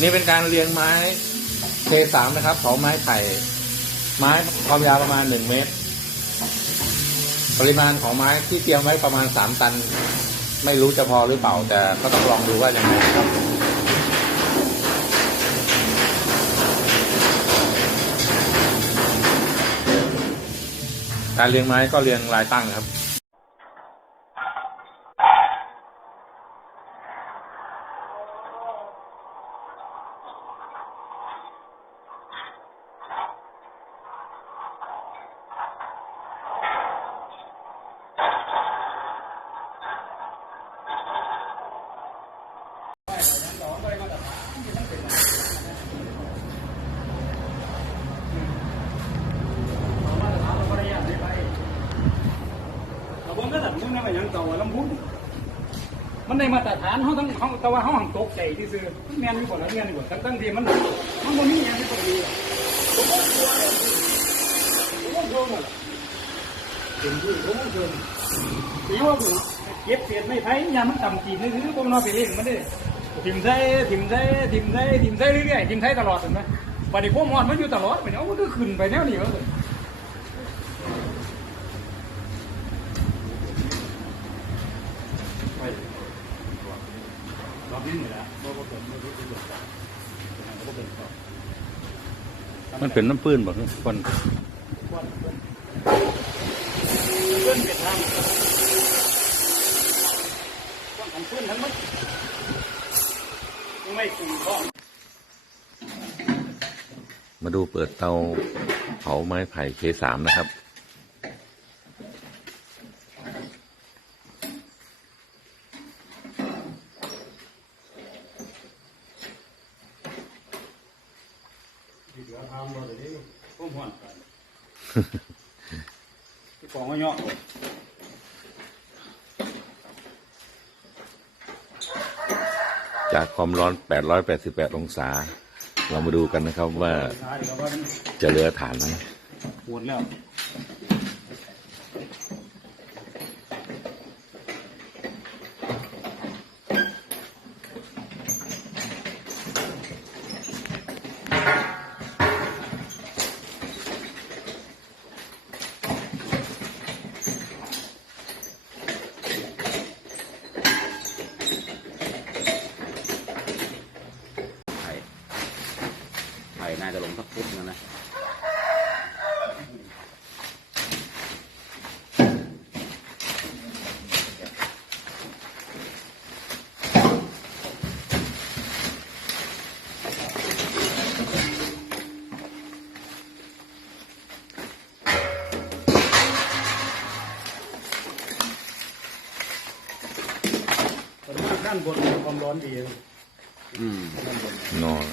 นี่เป็นการเรียงไม้เคสามนะครับเสาไม้ไผ่ไม้ความยาวประมาณหนึ่งเมตร ปริมาณของไม้ที่เตรียมไว้ประมาณสามตัน ไม่รู้จะพอหรือเปล่า แต่ก็ต้องลองดูว่ายังไงครับการเรียงไม้ก็เรียงรายตั้งครับ เราเบิ่งก็สั่นมุ่งนั่นมันยังเก่าลำพูน มันในมาตรฐานเขาต้งเขาแต่ว่าเขาหังตกใจที่ซื้อแม่นอยู่บ่อนและแมนอยู่บ่ทั้งทั้งที่มันมันบ่มีอย่างที่ต้องดีผมก็กลัวเลยผมก็กลัวหมดเป็นที่ผมก็กลัวสีว่าผมเก็บเศษไม่ไผ่ยามันต่ำจีนนี่คือผมนอนไปเล่นมันได้ทิมใส่ทิมใส่ทิมใส่ทิมใส่เรื่อยๆทิมใส่ตลอดเห็นไหมวันนี้พวกมอดมันอยู่ตลอดไปเนี่ยมันก็ขึ้นไปแนวนี้วะรอบนี้นี่แหละบ่บ่เป็นบ่เป็นบ่เป็นบ่เป็นครับ มันเป็นน้ำปืนบ่ทุกคนควันเพิ่นเพิ่นเป็นทางควันของเพิ่นทั้งหมดยังไม่คุมท้อมาดูเปิดเตาเผาไม้ไผ่เคสามนะครับ ที่เหลือทำบ่ได้ดิผมฮ้อนกันที่กองก็เยาะจากความร้อน 888 องศา เรามาดูกันนะครับว่าท้ายก็ว่ามันจะเหลือฐานไหมปวดแล้ว น่าจะลงสักฟุตนึงนะตอนนี้ด้านบนความร้อนดีอืมด้านบนนอน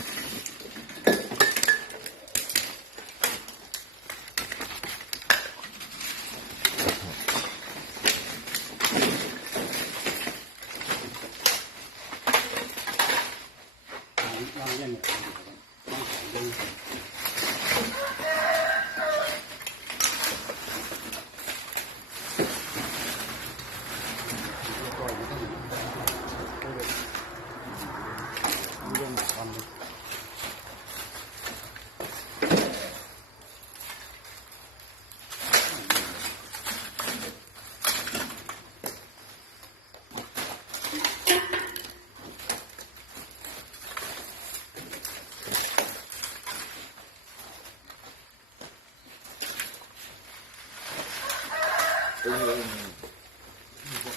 วางยั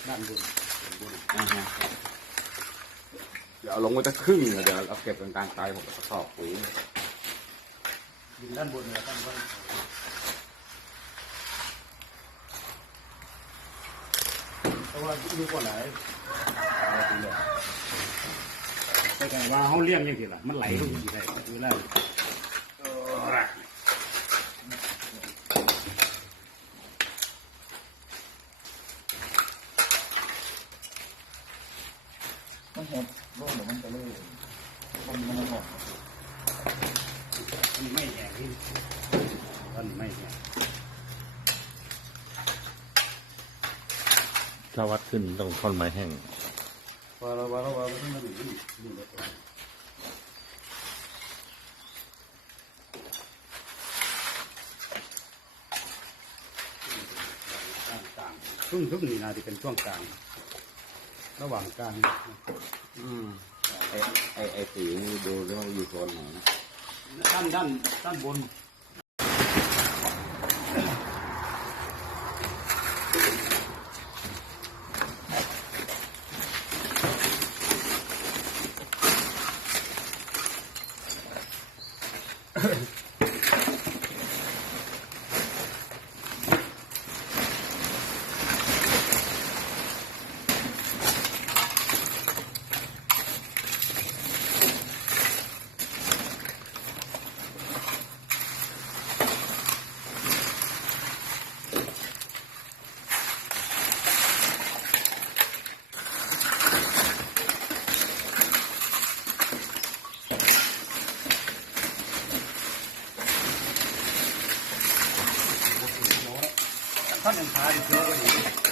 งไงวางของยังด้านบนอ่าฮะเดี๋ยวเอาลงไว้สักครึ่งเดี๋ยวเอาเก็บเป็นกลางไกลผมกระสอบปุ๋ยดินด้านบนเนี่ยด้านบนเพราะว่าดูกว่าไหลแต่แต่ว่าเขาเลี้ยงยังไงล่ะมันไหลลงอยู่ได้ดูแล ถ้าวัดขึ้นต้องท่อนไม้แห้งวาระวาระวาระขึ้นมาดูดูดูแล้วช่วงช่วงนี้นาจะเป็นช่วงกลาง ระหว่างกลาง อืมไอไอไอสีนี่ดูเรื่องอยู่โซนไหนด้านด้านด้านบน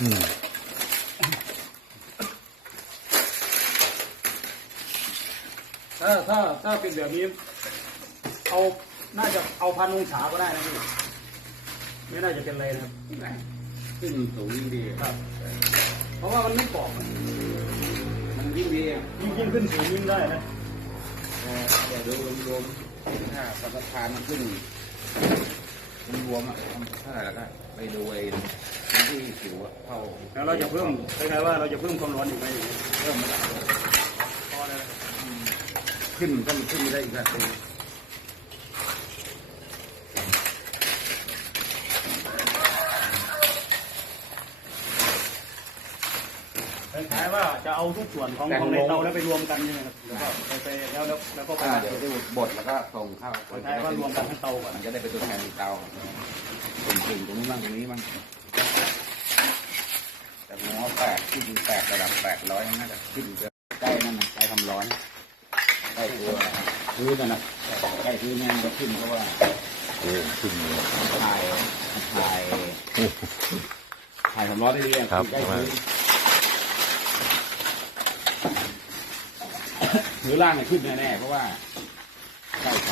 อืมถ้าถ้าถ้าเป็นแบบนี้ เอาน่าจะเอาพันองศาก็ได้นะพี่ไม่น่าจะเป็นไรนะครับขึ้นสูงยิ่งดีครับ เพราะว่ามันไม่กรอบมันยิ่งดีอะยิ่งยิ่งขึ้นสูงยิ่งได้นะแต่แต่ดูรวมๆถ้าสะพานมันขึ้น มันรวมอะมันเท่าไหร่แล้วก็ไปดูไอ้ที่ผิวอะเข้าแล้วเราจะเพิ่มคล้ายๆว่าเราจะเพิ่มความร้อนอีกไหมเพิ่มมาแล้วพอเลยขึ้นก็มันขึ้นไม่ได้อีกแล้ว คล้ายๆว่าจะ เอาทุกส่วนของของในเตาแล้วไปรวมกันใช่ไหมครับแล้วก็ไปไปแล้วแล้วแล้วก็ไปอ่าเดี๋ยวดูบดแล้วก็ส่งเข้าคล้ายๆว่ารวมกันทั้งเตาก่อน มันจะได้เป็นตัวแทนเตาส่งถึงตรงนี้บ้างตรงนี้บ้างแต่หัวแปดขึ้นแปดระดับแปดร้อยน่าจะขึ้นใกล้นั่นนะใกล้ความร้อนใกล้ตัวพื้นนะนะใกล้พื้นเนี่ยมันจะขึ้นเพราะว่าโอ้ขึ้นเลยถ่ายถ่ายถ่ายความร้อนได้เรื่อยครับใกล้พื้น หรือล่างเนี่ยขึ้นแน่ๆเพราะว่าใกล้ไฟ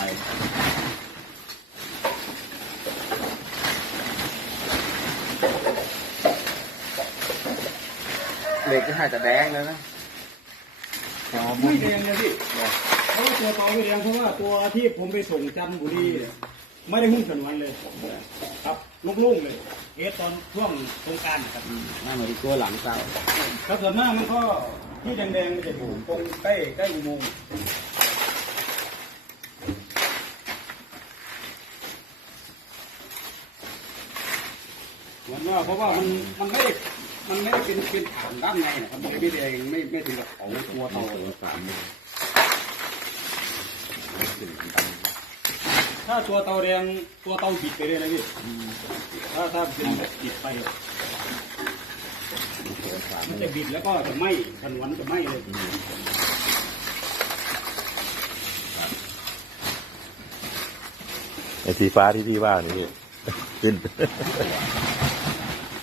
เหล็กก็หาจะแดงแล้วนะแต่ว่าไม่แดงเลยพี่เพราะว่าตัวเตาไม่แดงเพราะว่าตัวที่ผมไปส่งจันทบุรีเนี่ยไม่ได้หุ้มกันวันเลย ครับลุ่งๆเลยเอสตอนช่วงสงกรารครับ หน้าเหมือนตัวหลังเตา ครับส่วนมากมันก็ ที่แดงๆมันจะอยู่ตรงใกล้ใกล้อุโมงค์เหมือนว่าเพราะว่ามันมันไม่ได้มันไม่ได้เป็นเป็นฐานด้านในนะครับไม่ได้เองไม่ไม่ถึงกับเผาตัวเอาเตาตัวสามเลยขึ้นถ้าตัวเตาแดงตัวเตาบิดไปเลยนะพี่ถ้าถ้าเป็นบิดไป มมันเลจะยบิดแล้วก็จะไหม้ถนนจะไหม้เลยไอ้สีฟ้าที่พี่ว่านี่ขึ้น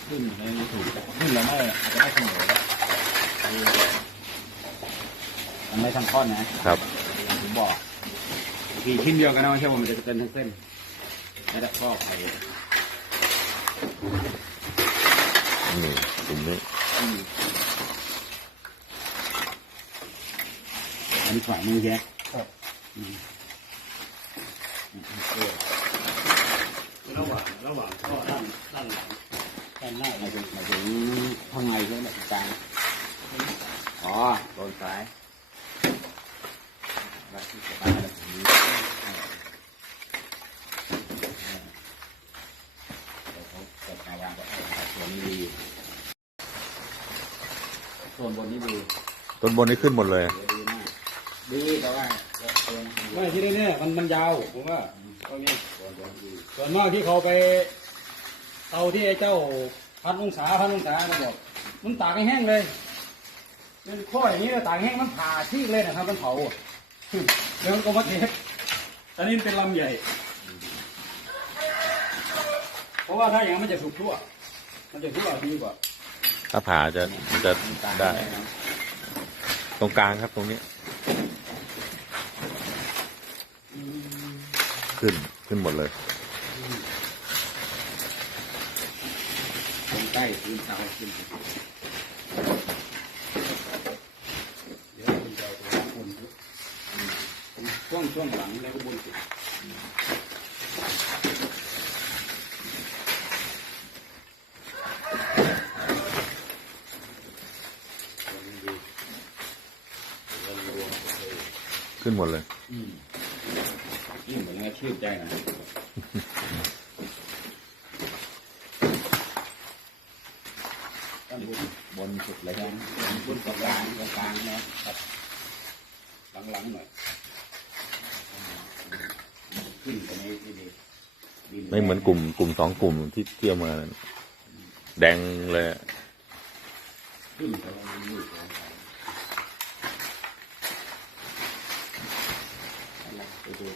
ขึ้นในถูกขึ้นแล้วไม่อาจจะไม่เสมอแล้วมันไม่ทั้งท่อนนะครับอย่างผมบอกทีชิ้นเดียวกันนะไม่ใช่ว่ามันจะเป็นทั้งเส้นไม่ได้ครอบอะไร นี่ตรงนี้อืมอันนี้ขวามือใช่ไหมครับอืมอืมโอเคระหว่างระหว่างก็ด้านด้านหลังด้านหน้าหมายถึงหมายถึงข้างในใช่ไหมกลางอ๋อโดนซ้ายแล้วที่สบายแล้วผมนี้แต่เขาเกิดมาวางก็ให้ส่วนนี้ดีอยู่ ส่วนบนนี้ดีต้นบนนี้ขึ้นหมดเลยเดี๋ยวดีมากดีแต่ว่าเออไม่ที่นี่เนี่ยมันมันยาวผมว่าตรงนี้ส่วนบนดีส่วนมากที่เขาไปเตาที่ไอ้เจ้าพันองศาพันองศานะบอกมันตากให้แห้งเลยเป็นข้ออย่างนี้เลยตากแห้งมันผ่าที่เลยนะครับ มันเผาอะแล้วมันก็มาเทปตอนนี้เป็นลำใหญ่ เพราะว่าถ้าอย่างนั้นมันจะสุกทั่ว มันจะทั่วดีกว่า ถ้าผ่าจะมันจะได้ ตรงกลางครับตรงนี้ ขึ้นขึ้นหมดเลยตรงใกล้พื้นเสาขึ้นเดี๋ยวคุณจะเอาตัวคนช่วงช่วงหลังแล้วก็บนสุด ขึ้นหมดเลยอืมยิ่เหมือนกับชื่นใจนะตั้งบนบนสุดเลยนะบนกลางกลางนะครับหลังๆหน่อยขึ้นไปในที่ดีไม่เหมือนกลุ่มกลุ่มสองกลุ่มที่เที่ยวมา แดงเลยขึ้นไปตรงนี้ อยู่